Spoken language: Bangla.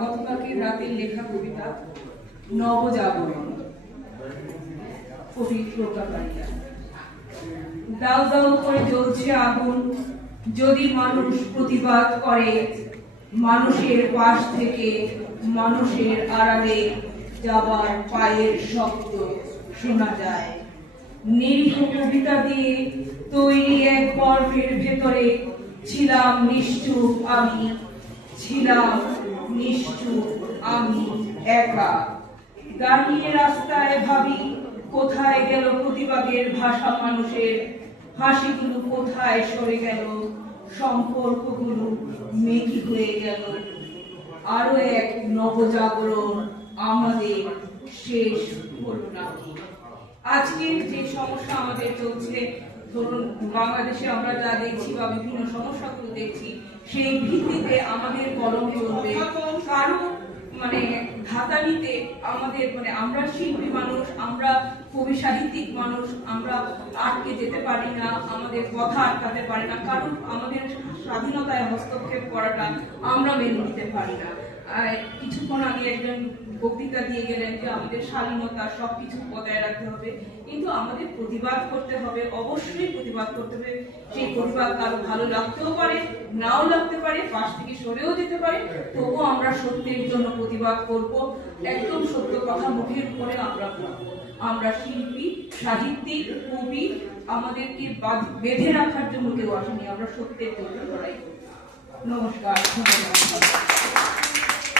গতকালকে রাতের লেখা কবিতা নবজাগরণ, কবি প্রকাশিকা। দাউ দাউ করে জ্বলছে আগুন, যদি মানুষ প্রতিবাদ করে, মানুষের পাশ থেকে মানুষের আড়ালে যাবার পায়ের শব্দ শোনা যায়। নিরীহ কবিতা দিয়ে তৈরি এক পর্বের ভেতরে ছিলাম নিশ্চুপ আমি, ছিলাম নিশ্চুপ আমি একা। দাঁড়িয়ে রাস্তায় ভাবি, কোথায় গেল প্রতিবাদের ভাষা মানুষের, হাসিগুলো কোথায় সরে গেল, সম্পর্কগুলো মেকি হয়ে গেল। আরো এক নবজাগরণ আমাদের শেষ হলো নাকি? আজকে যে সমস্যা আমাদের চলছে, ধরুন বাংলাদেশে আমরা যা দেখছি বা বিভিন্ন সমস্যাগুলো দেখছি, সেই ভিত্তিতে আমাদের কলম চলবে। কারো ধাতা নিতে আমাদের আমরা শিল্পী মানুষ, আমরা কবি সাহিত্যিক মানুষ, আমরা আটকে যেতে পারি না, আমাদের কথা আটকাতে পারি না, কারণ আমাদের স্বাধীনতায় হস্তক্ষেপ করাটা আমরা মেনে নিতে পারি না। কিছুক্ষণ আগে একজন বক্তৃতা দিয়ে গেলেন যে আমাদের স্বাধীনতা সবকিছু বজায় রাখতে হবে, কিন্তু আমাদের প্রতিবাদ করতে হবে, অবশ্যই প্রতিবাদ করতে হবে। সেই প্রতিবাদ কারো ভালো লাগতেও পারে, নাও লাগতে পারে, পাশ থেকে সরেও যেতে পারে, তবুও আমরা সত্যের জন্য প্রতিবাদ করব। একদম সত্য কথা মুখের উপরে আমরা বলবো। আমরা শিল্পী, সাহিত্যিক, কবি, আমাদেরকে বেঁধে রাখার জন্য কেউ আসেনি, আমরা সত্যের জন্য লড়াই করব। নমস্কার, ধন্যবাদ।